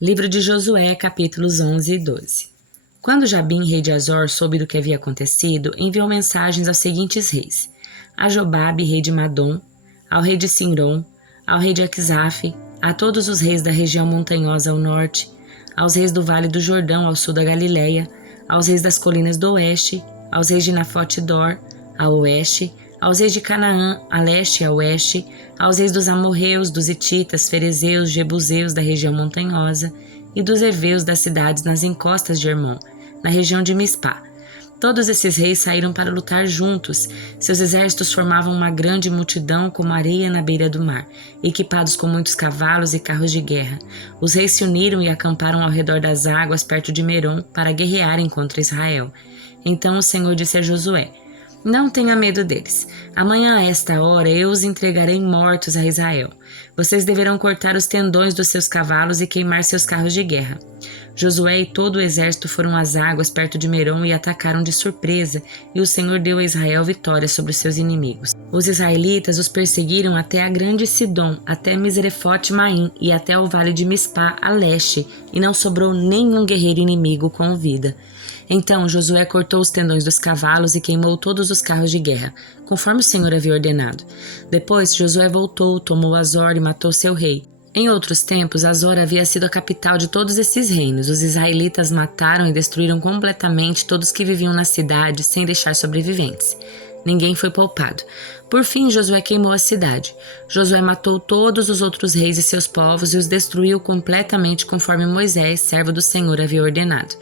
Livro de Josué, capítulos 11 e 12. Quando Jabim, rei de Azor, soube do que havia acontecido, enviou mensagens aos seguintes reis: a Jobabe, rei de Madom, ao rei de Sinrom, ao rei de Aquisaf, a todos os reis da região montanhosa ao norte, aos reis do vale do Jordão ao sul da Galileia, aos reis das colinas do oeste, aos reis de Nafote Dor, a oeste, aos reis de Canaã, a leste e a oeste, aos reis dos amorreus, dos hititas, ferezeus, jebuseus da região montanhosa e dos heveus das cidades nas encostas de Hermon, na região de Mispá. Todos esses reis saíram para lutar juntos. Seus exércitos formavam uma grande multidão como areia na beira do mar, equipados com muitos cavalos e carros de guerra. Os reis se uniram e acamparam ao redor das águas perto de Merom para guerrearem contra Israel. Então o Senhor disse a Josué: não tenha medo deles. Amanhã a esta hora eu os entregarei mortos a Israel. Vocês deverão cortar os tendões dos seus cavalos e queimar seus carros de guerra. Josué e todo o exército foram às águas perto de Merom e atacaram de surpresa, e o Senhor deu a Israel vitória sobre os seus inimigos. Os israelitas os perseguiram até a grande Sidom, até Misrefote-Maim e até o vale de Mispá a leste, e não sobrou nenhum guerreiro inimigo com vida. Então Josué cortou os tendões dos cavalos e queimou todos os carros de guerra, conforme o Senhor havia ordenado. Depois Josué voltou, tomou Azor e matou seu rei. Em outros tempos, Azor havia sido a capital de todos esses reinos. Os israelitas mataram e destruíram completamente todos que viviam na cidade, sem deixar sobreviventes. Ninguém foi poupado. Por fim, Josué queimou a cidade. Josué matou todos os outros reis e seus povos e os destruiu completamente conforme Moisés, servo do Senhor, havia ordenado.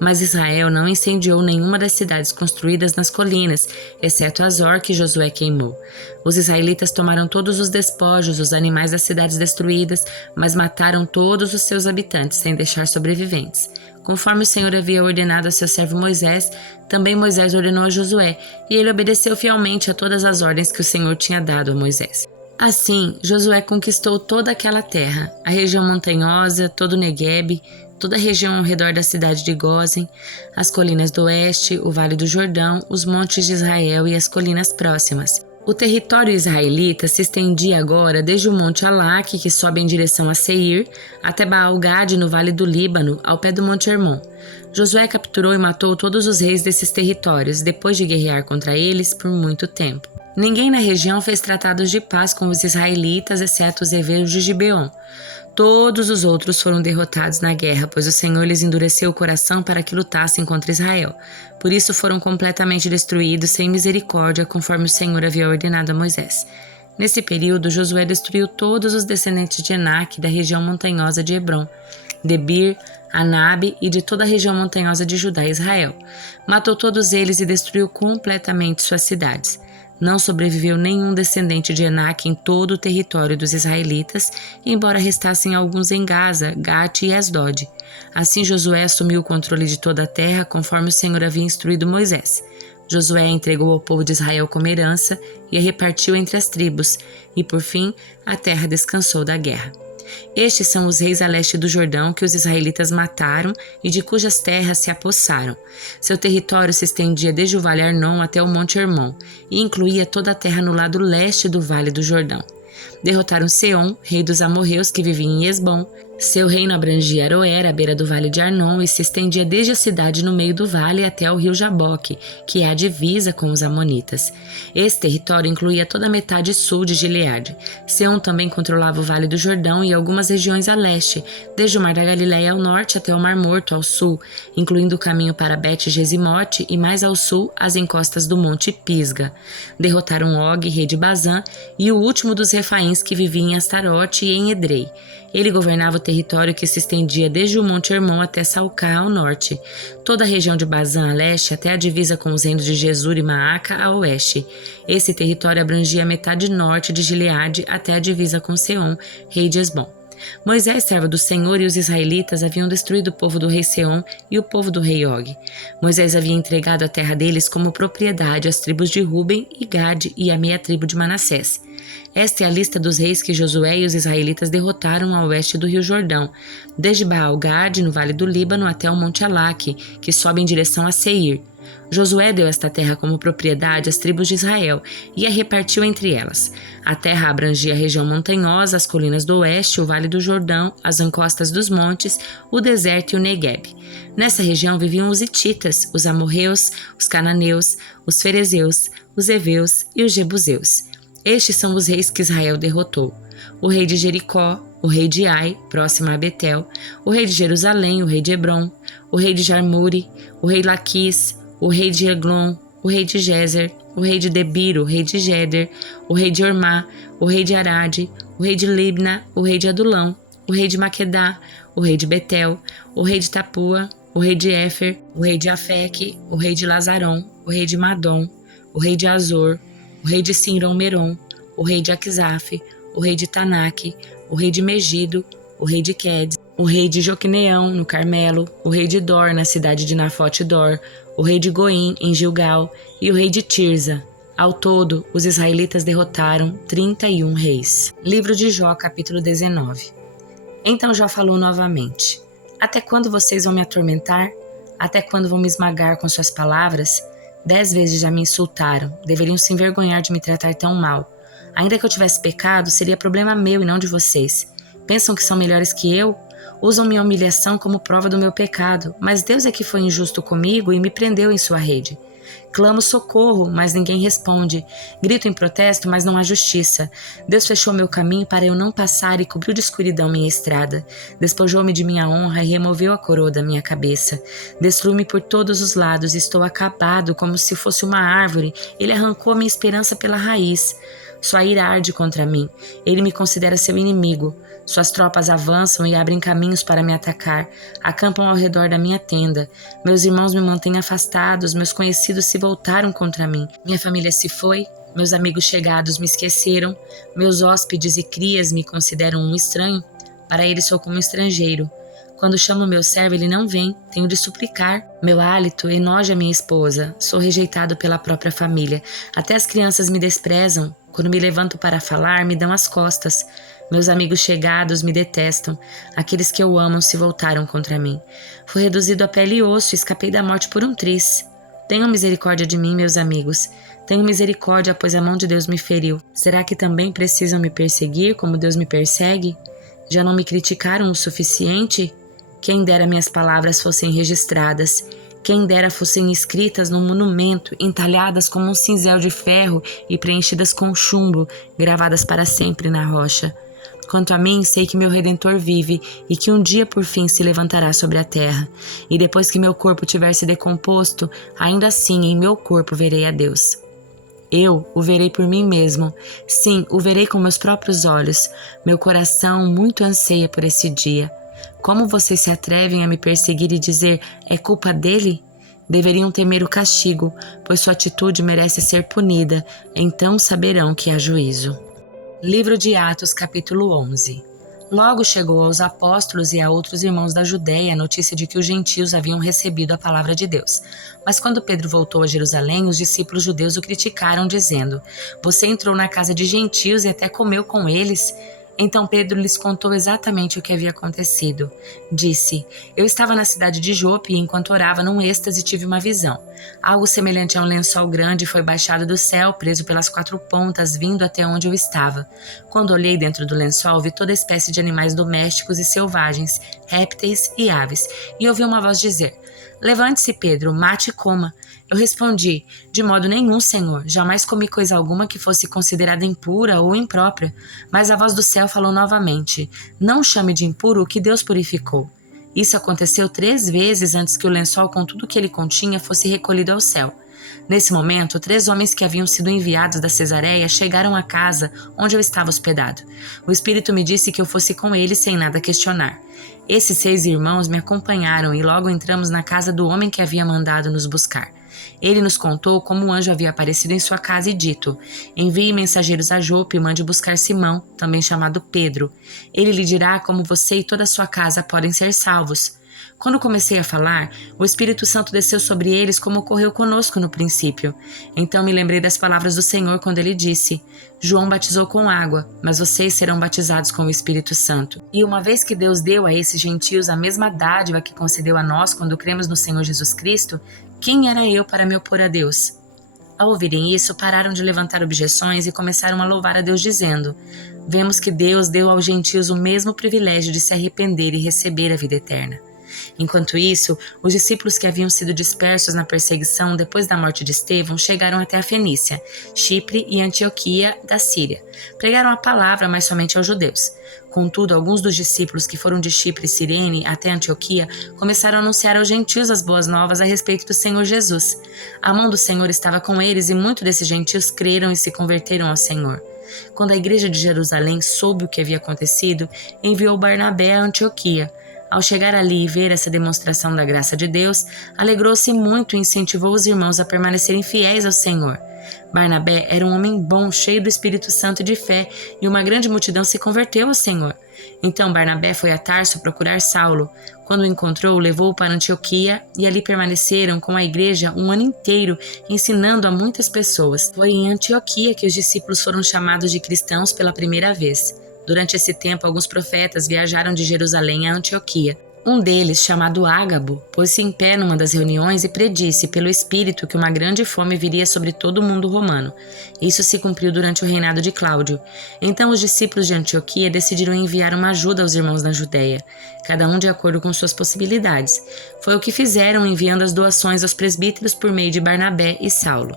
Mas Israel não incendiou nenhuma das cidades construídas nas colinas, exceto Azor, que Josué queimou. Os israelitas tomaram todos os despojos, os animais das cidades destruídas, mas mataram todos os seus habitantes, sem deixar sobreviventes. Conforme o Senhor havia ordenado a seu servo Moisés, também Moisés ordenou a Josué, e ele obedeceu fielmente a todas as ordens que o Senhor tinha dado a Moisés. Assim, Josué conquistou toda aquela terra, a região montanhosa, todo o Neguebe, toda a região ao redor da cidade de Gósen, as colinas do oeste, o vale do Jordão, os montes de Israel e as colinas próximas. O território israelita se estendia agora desde o monte Alaque, que sobe em direção a Seir, até Baal-Gade, no vale do Líbano, ao pé do monte Hermon. Josué capturou e matou todos os reis desses territórios, depois de guerrear contra eles por muito tempo. Ninguém na região fez tratados de paz com os israelitas, exceto os heveus de Gibeon. Todos os outros foram derrotados na guerra, pois o Senhor lhes endureceu o coração para que lutassem contra Israel. Por isso foram completamente destruídos sem misericórdia, conforme o Senhor havia ordenado a Moisés. Nesse período, Josué destruiu todos os descendentes de Enaque da região montanhosa de Hebron, Debir, Anabe e de toda a região montanhosa de Judá e Israel. Matou todos eles e destruiu completamente suas cidades. Não sobreviveu nenhum descendente de Enaque em todo o território dos israelitas, embora restassem alguns em Gaza, Gate e Asdod. Assim Josué assumiu o controle de toda a terra, conforme o Senhor havia instruído Moisés. Josué entregou ao povo de Israel como herança e a repartiu entre as tribos, e por fim a terra descansou da guerra. Estes são os reis a leste do Jordão que os israelitas mataram e de cujas terras se apossaram. Seu território se estendia desde o vale Arnon até o monte Hermon e incluía toda a terra no lado leste do vale do Jordão. Derrotaram Seom, rei dos amorreus que vivia em Esbom. Seu reino abrangia Aroer, à beira do vale de Arnon, e se estendia desde a cidade no meio do vale até o rio Jaboque, que é a divisa com os amonitas. Esse território incluía toda a metade sul de Gileade. Seom também controlava o vale do Jordão e algumas regiões a leste, desde o mar da Galileia ao norte até o Mar Morto ao sul, incluindo o caminho para Bet-Gesimote e mais ao sul as encostas do monte Pisga. Derrotaram Og, rei de Bazã, e o último dos refaíns que vivia em Astarote e em Edrei. Ele governava o território que se estendia desde o monte Hermon até Salcá ao norte, toda a região de Bazã a leste até a divisa com os reinos de Gesur e Maaca a oeste. Esse território abrangia a metade norte de Gileade até a divisa com Seom, rei de Esbom. Moisés, servo do Senhor, e os israelitas haviam destruído o povo do rei Seom e o povo do rei Og. Moisés havia entregado a terra deles como propriedade às tribos de Ruben e Gade e à meia tribo de Manassés. Esta é a lista dos reis que Josué e os israelitas derrotaram ao oeste do rio Jordão, desde Baal-Gade, no vale do Líbano, até o monte Alaque, que sobe em direção a Seir. Josué deu esta terra como propriedade às tribos de Israel e a repartiu entre elas. A terra abrangia a região montanhosa, as colinas do oeste, o vale do Jordão, as encostas dos montes, o deserto e o Negueb. Nessa região viviam os hititas, os amorreus, os cananeus, os ferezeus, os heveus e os jebuseus. Estes são os reis que Israel derrotou: o rei de Jericó, o rei de Ai, próximo a Betel, o rei de Jerusalém, o rei de Hebron, o rei de Jarmure, o rei Laquis, o rei de Eglon, o rei de Gezer, o rei de Debir, o rei de Geder, o rei de Ormá, o rei de Arade, o rei de Libna, o rei de Adulão, o rei de Maquedá, o rei de Betel, o rei de Tapua, o rei de Éfer, o rei de Afeque, o rei de Lazaron, o rei de Madom, o rei de Azor, o rei de Sinrom-Merom, o rei de Aquisaf, o rei de Tanaque, o rei de Megido, o rei de Quedes, o rei de Joqueneão, no Carmelo, o rei de Dor, na cidade de Nafote-Dor, o rei de Goim, em Gilgal, e o rei de Tirza. Ao todo, os israelitas derrotaram 31 reis. Livro de Jó, capítulo 19. Então Jó falou novamente: até quando vocês vão me atormentar? Até quando vão me esmagar com suas palavras? 10 vezes já me insultaram, deveriam se envergonhar de me tratar tão mal. Ainda que eu tivesse pecado, seria problema meu e não de vocês. Pensam que são melhores que eu? Usam minha humilhação como prova do meu pecado, mas Deus é que foi injusto comigo e me prendeu em sua rede. Clamo socorro, mas ninguém responde. Grito em protesto, mas não há justiça. Deus fechou meu caminho para eu não passar e cobriu de escuridão minha estrada. Despojou-me de minha honra e removeu a coroa da minha cabeça. Destruiu-me por todos os lados, estou acabado como se fosse uma árvore. Ele arrancou a minha esperança pela raiz. Sua ira arde contra mim. Ele me considera seu inimigo. Suas tropas avançam e abrem caminhos para me atacar. Acampam ao redor da minha tenda. Meus irmãos me mantêm afastados. Meus conhecidos se voltaram contra mim. Minha família se foi. Meus amigos chegados me esqueceram. Meus hóspedes e crias me consideram um estranho. Para eles sou como um estrangeiro. Quando chamo meu servo, ele não vem. Tenho de suplicar. Meu hálito enoja minha esposa. Sou rejeitado pela própria família. Até as crianças me desprezam. Quando me levanto para falar, me dão as costas. Meus amigos chegados me detestam. Aqueles que eu amo se voltaram contra mim. Fui reduzido a pele e osso e escapei da morte por um triz. Tenham misericórdia de mim, meus amigos. Tenham misericórdia, pois a mão de Deus me feriu. Será que também precisam me perseguir como Deus me persegue? Já não me criticaram o suficiente? Quem dera minhas palavras fossem registradas. Quem dera fossem escritas num monumento, entalhadas como um cinzel de ferro e preenchidas com chumbo, gravadas para sempre na rocha. Quanto a mim, sei que meu Redentor vive e que um dia por fim se levantará sobre a terra. E depois que meu corpo tiver se decomposto, ainda assim em meu corpo verei a Deus. Eu o verei por mim mesmo. Sim, o verei com meus próprios olhos. Meu coração muito anseia por esse dia. Como vocês se atrevem a me perseguir e dizer, é culpa dele? Deveriam temer o castigo, pois sua atitude merece ser punida, então saberão que há juízo. Livro de Atos, capítulo 11. Logo chegou aos apóstolos e a outros irmãos da Judéia a notícia de que os gentios haviam recebido a palavra de Deus. Mas quando Pedro voltou a Jerusalém, os discípulos judeus o criticaram, dizendo, você entrou na casa de gentios e até comeu com eles? Então Pedro lhes contou exatamente o que havia acontecido. Disse, eu estava na cidade de Jope e enquanto orava num êxtase tive uma visão. Algo semelhante a um lençol grande foi baixado do céu, preso pelas 4 pontas, vindo até onde eu estava. Quando olhei dentro do lençol, vi toda espécie de animais domésticos e selvagens, répteis e aves, e ouvi uma voz dizer, levante-se, Pedro, mate e coma. Eu respondi, de modo nenhum, Senhor, jamais comi coisa alguma que fosse considerada impura ou imprópria. Mas a voz do céu falou novamente, não chame de impuro o que Deus purificou. Isso aconteceu 3 vezes antes que o lençol com tudo que ele continha fosse recolhido ao céu. Nesse momento, 3 homens que haviam sido enviados da Cesareia chegaram à casa onde eu estava hospedado. O Espírito me disse que eu fosse com eles sem nada questionar. Esses 6 irmãos me acompanharam e logo entramos na casa do homem que havia mandado nos buscar. Ele nos contou como um anjo havia aparecido em sua casa e dito, envie mensageiros a Jope e mande buscar Simão, também chamado Pedro. Ele lhe dirá como você e toda a sua casa podem ser salvos. Quando comecei a falar, o Espírito Santo desceu sobre eles como ocorreu conosco no princípio. Então me lembrei das palavras do Senhor quando ele disse: João batizou com água, mas vocês serão batizados com o Espírito Santo. E uma vez que Deus deu a esses gentios a mesma dádiva que concedeu a nós quando cremos no Senhor Jesus Cristo, quem era eu para me opor a Deus? Ao ouvirem isso, pararam de levantar objeções e começaram a louvar a Deus dizendo: Vemos que Deus deu aos gentios o mesmo privilégio de se arrepender e receber a vida eterna. Enquanto isso, os discípulos que haviam sido dispersos na perseguição depois da morte de Estevão chegaram até a Fenícia, Chipre e Antioquia da Síria. Pregaram a palavra, mas somente aos judeus. Contudo, alguns dos discípulos que foram de Chipre e Cirene até Antioquia começaram a anunciar aos gentios as boas novas a respeito do Senhor Jesus. A mão do Senhor estava com eles e muitos desses gentios creram e se converteram ao Senhor. Quando a igreja de Jerusalém soube o que havia acontecido, enviou Barnabé a Antioquia. Ao chegar ali e ver essa demonstração da graça de Deus, alegrou-se muito e incentivou os irmãos a permanecerem fiéis ao Senhor. Barnabé era um homem bom, cheio do Espírito Santo e de fé, e uma grande multidão se converteu ao Senhor. Então Barnabé foi a Tarso procurar Saulo. Quando o encontrou, levou-o para Antioquia, e ali permaneceram com a igreja um ano inteiro, ensinando a muitas pessoas. Foi em Antioquia que os discípulos foram chamados de cristãos pela primeira vez. Durante esse tempo, alguns profetas viajaram de Jerusalém a Antioquia. Um deles, chamado Ágabo, pôs-se em pé numa das reuniões e predisse pelo Espírito que uma grande fome viria sobre todo o mundo romano. Isso se cumpriu durante o reinado de Cláudio. Então os discípulos de Antioquia decidiram enviar uma ajuda aos irmãos na Judéia, cada um de acordo com suas possibilidades. Foi o que fizeram, enviando as doações aos presbíteros por meio de Barnabé e Saulo.